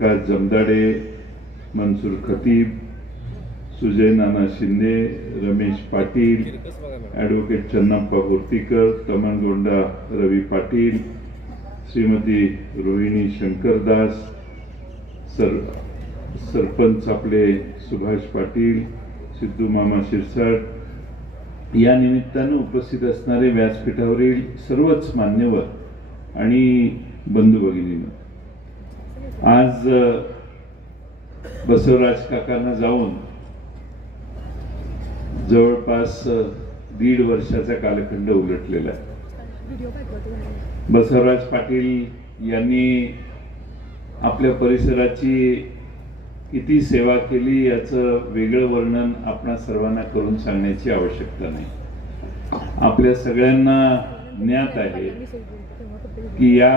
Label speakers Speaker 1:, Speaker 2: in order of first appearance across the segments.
Speaker 1: Jamdade Mansoor Khatib Sujay Nana Shinde Ramesh Patil advocate Channappa Bortikar Gonda Ravi Patil Shrimati Rohini Shankardas sir sarpanch आपले सुभाष पाटील सिद्धू मामा शिरसाट या निमित्तानं उपस्थित असणारे व्यासपीठावरील सर्वच मान्यवर आणि बंधू भगिनीनं आज बसवराज काकांना जाऊन जवळपास दीड वर्षाचा कालखंड उलटलेला आहे बसवराज पाटील यांनी आपल्या परिसराची किती सेवा केली याचं वेगळं वर्णन आपण सर्वांना करून सांगण्याची आवश्यकता नाही आपल्या सगळ्यांना ज्ञात आहे की या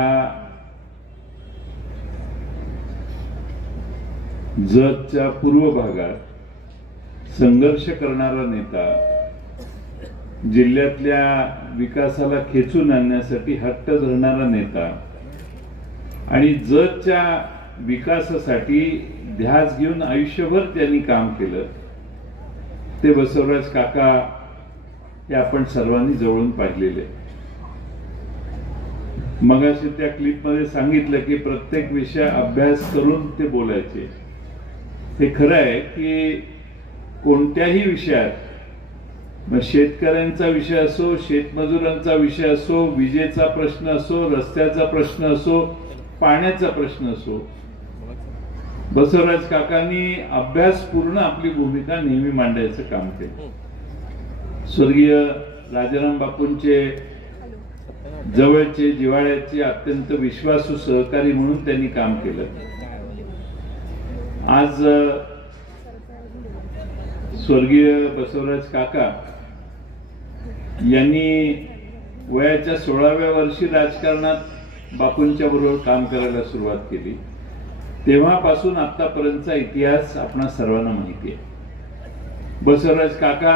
Speaker 1: जतच्या पूर्व भागात संघर्ष करणारा नेता जिल्ह्यातल्या विकासाला खेचून आणण्यासाठी हट्ट धरणारा नेता आणि जतच्या विकासासाठी ध्यास घेऊन आयुष्यभर त्यांनी काम केलं ते बसवराज काका हे आपण सर्वांनी जवळून पाहिलेले मगाशी त्या क्लिपमध्ये सांगितलं की प्रत्येक विषय अभ्यास करून ते बोलायचे हे खरं आहे की कोणत्याही विषयात मग शेतकऱ्यांचा विषय असो शेतमजुरांचा विषय असो विजेचा प्रश्न असो रस्त्याचा प्रश्न असो पाण्याचा प्रश्न असो बसवराज काकांनी अभ्यास पूर्ण आपली भूमिका नेहमी मांडायचं काम केलं स्वर्गीय राजाराम बापूंचे जवळचे जिवाळ्याचे अत्यंत विश्वासू सहकारी म्हणून त्यांनी काम केलं आज स्वर्गीय बसवराज काका यांनी वयाच्या सोळाव्या वर्षी राजकारणात बापूंच्या बरोबर काम करायला सुरुवात केली तेव्हापासून आतापर्यंतचा इतिहास आपणा सर्वांना माहिती आहे बसवराज काका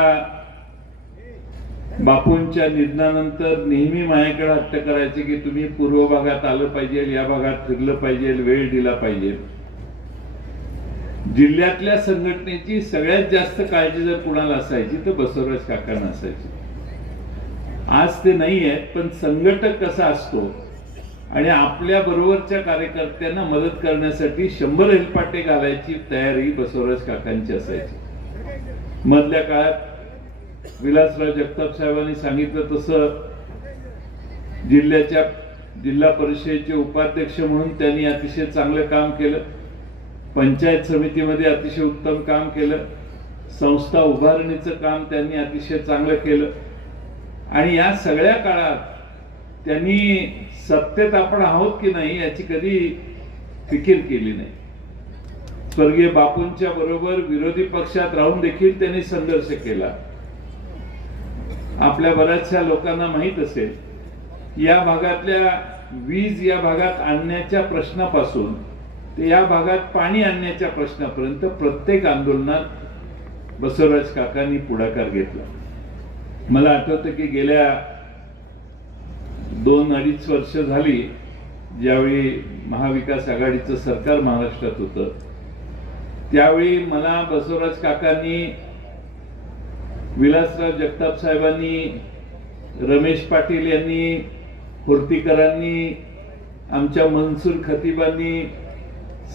Speaker 1: बापूंच्या निधनानंतर नेहमी माझ्याकडे हट्ट करायचे की तुम्ही पूर्व भागात आलं पाहिजे या भागात फिरलं पाहिजे वेळ दिला पाहिजे जिल्ह्यातल्या संघटनेची सगळ्यात जास्त काळजी जर कुणाला असायची तर बसवराज काकांना असायची आज ते नाही आहेत पण संघटक कसा असतो आणि आपल्या बरोबरच्या कार्यकर्त्यांना मदत करण्यासाठी शंभर हेलपाटे घालायची तयारी बसवराज काकांची असायची मधल्या काळात विलासराव जगताप साहेबांनी सांगितलं तसं जिल्ह्याच्या जिल्हा परिषदेचे उपाध्यक्ष म्हणून त्यांनी अतिशय चांगलं काम केलं पंचायत समितीमध्ये अतिशय उत्तम काम केलं संस्था उभारणीचं काम त्यांनी अतिशय चांगलं केलं आणि या सगळ्या काळात त्यांनी सत्तेत आपण आहोत की नाही याची कधी फिकीर केली नाही स्वर्गीय बापूंच्या बरोबर विरोधी पक्षात राहून देखील त्यांनी संघर्ष केला आपल्या बऱ्याचशा लोकांना माहीत असेल या भागातल्या वीज या भागात आणण्याच्या प्रश्नापासून या भागात पाणी आणण्याच्या प्रश्नापर्यंत प्रत्येक आंदोलनात बसवराज काकांनी पुढाकार घेतला मला आठवतं की गेल्या दोन अडीच वर्ष झाली ज्यावेळी महाविकास आघाडीचं सरकार महाराष्ट्रात होतं त्यावेळी मला बसवराज काकांनी विलासराव जगताप साहेबांनी रमेश पाटील यांनी होर्तीकरांनी आमच्या मनसूर खतिबांनी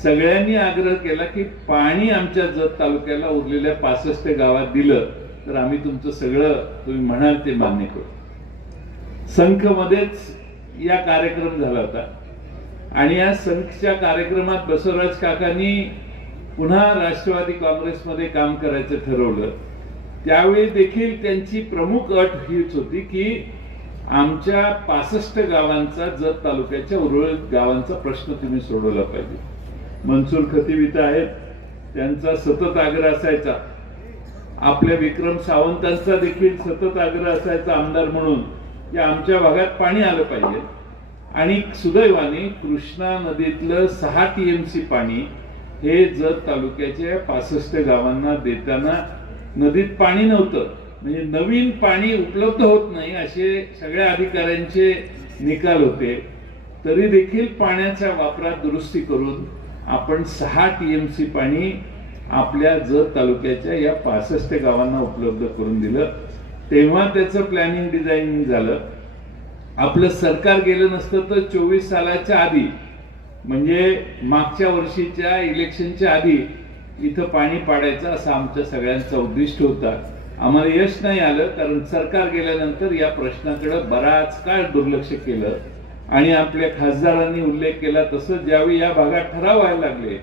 Speaker 1: सगळ्यांनी आग्रह केला की पाणी आमच्या जत तालुक्याला उरलेल्या पासष्ट गावात दिलं तर आम्ही तुमचं सगळं तुम्ही म्हणाल ते मान्य करू मध्येच या कार्यक्रम झाला होता आणि या संखच्या कार्यक्रमात बसवराज काकांनी पुन्हा राष्ट्रवादी काँग्रेसमध्ये काम करायचं ठरवलं त्यावेळी देखील त्यांची प्रमुख अट हीच होती की आमच्या पासष्ट गावांचा जत तालुक्याच्या उर्वरित गावांचा प्रश्न तुम्ही सोडवला पाहिजे मनसूर खतीब आहेत त्यांचा सतत आग्रह असायचा आपल्या विक्रम सावंतांचा देखील सतत आग्रह असायचा आमदार म्हणून की आमच्या भागात पाणी आलं पाहिजे आणि सुदैवाने कृष्णा नदीतलं सहा टी पाणी हे जत तालुक्याच्या पासष्ट गावांना देताना नदीत पाणी नव्हतं म्हणजे नवीन पाणी उपलब्ध होत नाही असे सगळ्या अधिकाऱ्यांचे निकाल होते तरी देखील पाण्याच्या वापरात दुरुस्ती करून आपण सहा टी एम सी पाणी आपल्या जत तालुक्याच्या या पासष्ट गावांना उपलब्ध करून दिलं तेव्हा त्याचं प्लॅनिंग डिझाईनिंग झालं आपलं सरकार गेलं नसतं तर चोवीस सालाच्या आधी म्हणजे मागच्या वर्षीच्या इलेक्शनच्या आधी इथं पाणी पाडायचं असं आमच्या सगळ्यांचा उद्दिष्ट होता आम्हाला यश नाही आलं कारण सरकार गेल्यानंतर या प्रश्नाकडं बराच काळ दुर्लक्ष केलं आणि आपल्या खासदारांनी उल्लेख केला तसं ज्यावेळी या भागात ठराव व्हायला लागले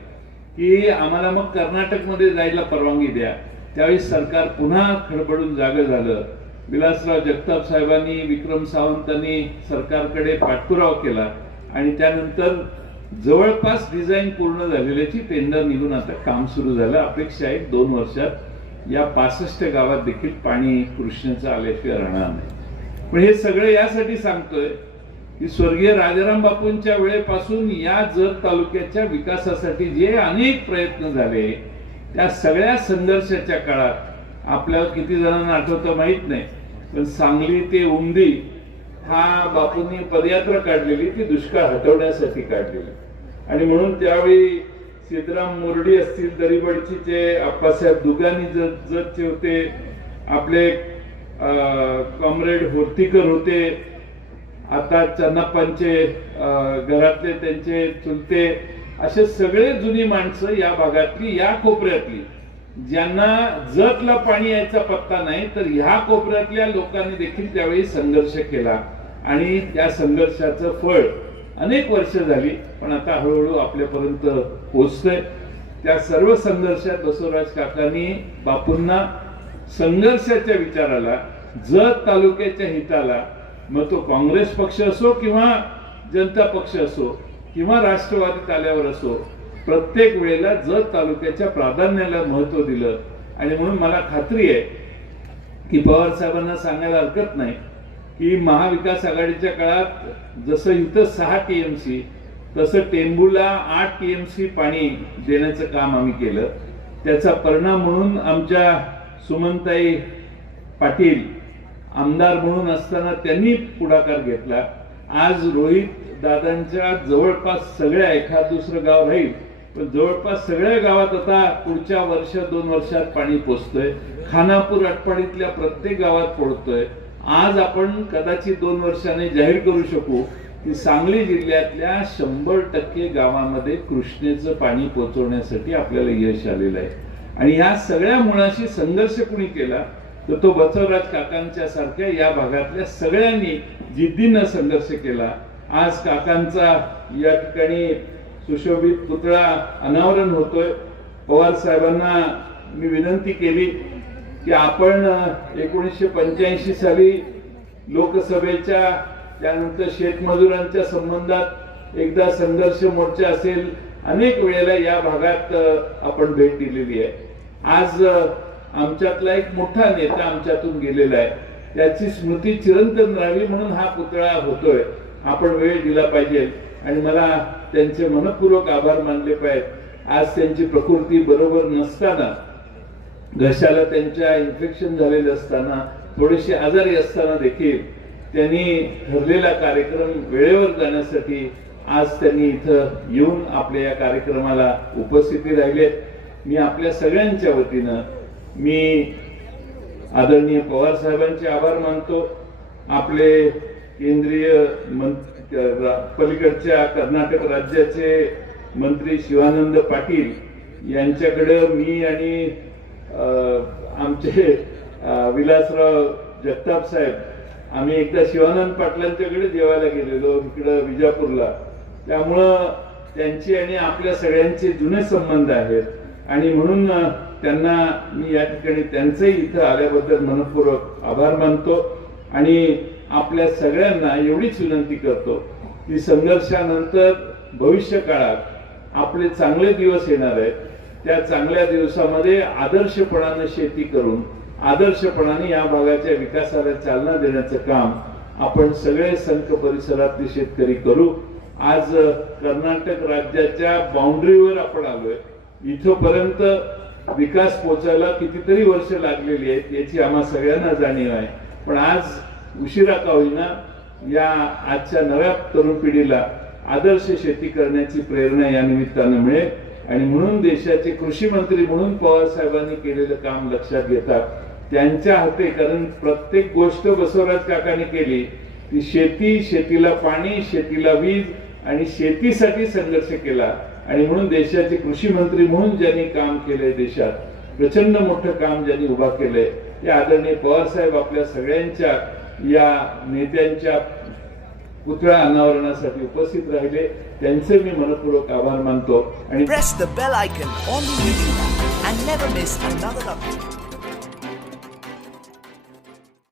Speaker 1: की आम्हाला मग कर्नाटकमध्ये जायला परवानगी द्या त्यावेळी सरकार पुन्हा खडबडून जाग झालं विलासराव जगताप साहेबांनी विक्रम सावंतांनी सरकारकडे पाठपुराव केला आणि त्यानंतर जवळपास डिझाईन पूर्ण झालेल्याची टेंडर निघून आता काम सुरू झालं अपेक्षा आहे दोन वर्षात या पासष्ट गावात देखील पाणी कृष्णाचं आल्याशिवाय राहणार नाही पण हे सगळं यासाठी सांगतोय की स्वर्गीय राजाराम बापूंच्या वेळेपासून या जत तालुक्याच्या विकासासाठी जे अनेक प्रयत्न झाले त्या सगळ्या संघर्षाच्या काळात आपल्याला किती जणांना आठवतं माहीत नाही पण सांगली ते उमदी हा बापूंनी पदयात्रा काढलेली ती दुष्काळ हटवण्यासाठी काढलेली आणि म्हणून त्यावेळी सिद्धराम मोरडी असतील जे आप्पासाहेब दुगानी जतचे होते आपले कॉम्रेड होर्तीकर होते आता चन्नप्पांचे घरातले त्यांचे चुलते असे सगळे जुनी माणसं या भागातली या कोपऱ्यातली ज्यांना जतला पाणी यायचा पत्ता नाही तर ह्या कोपऱ्यातल्या लोकांनी देखील त्यावेळी संघर्ष केला आणि त्या संघर्षाचं फळ अनेक वर्ष झाली पण आता हळूहळू आपल्यापर्यंत पोचतंय त्या सर्व संघर्षात बसवराज काकांनी बापूंना संघर्षाच्या विचाराला जत तालुक्याच्या हिताला मग तो काँग्रेस पक्ष असो किंवा जनता पक्ष असो किंवा राष्ट्रवादीत आल्यावर असो प्रत्येक वेळेला जत तालुक्याच्या प्राधान्याला महत्व दिलं आणि म्हणून मला खात्री आहे की पवार साहेबांना सांगायला हरकत नाही की महाविकास आघाडीच्या काळात जसं इथं सहा टी एम सी तसं टेंबूला आठ टी एम सी पाणी देण्याचं काम आम्ही केलं त्याचा परिणाम म्हणून आमच्या सुमनताई पाटील आमदार म्हणून असताना त्यांनी पुढाकार घेतला आज रोहित दादांच्या जवळपास सगळ्या एखाद दुसरं गाव राहील पण जवळपास सगळ्या गावात आता पुढच्या वर्ष दोन वर्षात पाणी पोचतोय खानापूर आटपाडीतल्या प्रत्येक गावात पोहोचतोय आज आपण कदाचित दोन वर्षाने जाहीर करू शकू की सांगली जिल्ह्यातल्या शंभर टक्के गावामध्ये कृष्णेचं पाणी पोचवण्यासाठी आपल्याला यश आलेलं आहे आणि या सगळ्या मुळाशी संघर्ष कुणी केला तर तो बसवराज काकांच्या सारख्या या भागातल्या सगळ्यांनी जिद्दीनं संघर्ष केला आज काकांचा या ठिकाणी सुशोभित पुतळा अनावरण होतोय पवार साहेबांना मी विनंती केली की आपण एकोणीसशे पंच्याऐंशी साली लोकसभेच्या त्यानंतर शेतमजुरांच्या संबंधात एकदा संघर्ष मोर्चा असेल अनेक वेळेला या भागात आपण भेट दिलेली आहे आज आमच्यातला एक मोठा नेता आमच्यातून गेलेला आहे त्याची स्मृती चिरंतन राहावी म्हणून हा पुतळा होतोय आपण वेळ दिला पाहिजे आणि मला त्यांचे मनपूर्वक आभार मानले पाहिजेत आज त्यांची प्रकृती बरोबर नसताना घशाला त्यांच्या इन्फेक्शन झालेले असताना थोडेसे आजारी असताना देखील त्यांनी ठरलेला कार्यक्रम वेळेवर जाण्यासाठी आज त्यांनी इथं येऊन आपल्या या कार्यक्रमाला उपस्थिती राहिलेत मी आपल्या सगळ्यांच्या वतीनं मी आदरणीय पवार साहेबांचे आभार मानतो आपले केंद्रीय पलीकडच्या कर्नाटक राज्याचे मंत्री शिवानंद पाटील यांच्याकडं मी आणि आमचे विलासराव जगताप साहेब आम्ही एकदा शिवानंद पाटलांच्याकडे जेवायला गेलेलो इकडं विजापूरला त्यामुळं त्यांची आणि आपल्या सगळ्यांचे जुने संबंध आहेत आणि म्हणून त्यांना मी या ठिकाणी त्यांचंही इथं आल्याबद्दल मनपूर्वक आभार मानतो आणि आपल्या सगळ्यांना एवढीच विनंती करतो की संघर्षानंतर भविष्य काळात आपले चांगले दिवस येणार आहेत त्या चांगल्या दिवसामध्ये आदर्शपणाने शेती करून आदर्शपणाने या भागाच्या विकासाला चालना देण्याचं काम आपण सगळे संघ परिसरातले शेतकरी करू आज कर्नाटक राज्याच्या बाउंड्रीवर आपण आलोय इथंपर्यंत विकास पोचायला कितीतरी वर्ष लागलेली आहेत याची आम्हा सगळ्यांना जाणीव आहे पण आज उशिरा का होईना या आजच्या नव्या तरुण पिढीला आदर्श शेती करण्याची प्रेरणा या निमित्तानं मिळेल आणि म्हणून देशाचे कृषी मंत्री म्हणून पवार साहेबांनी केलेलं काम लक्षात घेतात त्यांच्या हाते कारण प्रत्येक गोष्ट बसवराज काकाने केली ती शेती शेतीला पाणी शेतीला वीज आणि शेतीसाठी संघर्ष केला आणि म्हणून देशाचे कृषी मंत्री म्हणून ज्यांनी काम केले देशात प्रचंड मोठं काम ज्यांनी उभा केलंय हे आदरणीय पवारसाहेब आपल्या सगळ्यांच्या या नेत्यांच्या पुतळा अनावरणासाठी उपस्थित राहिले त्यांचे मी मनपूर्वक आभार मानतो आणि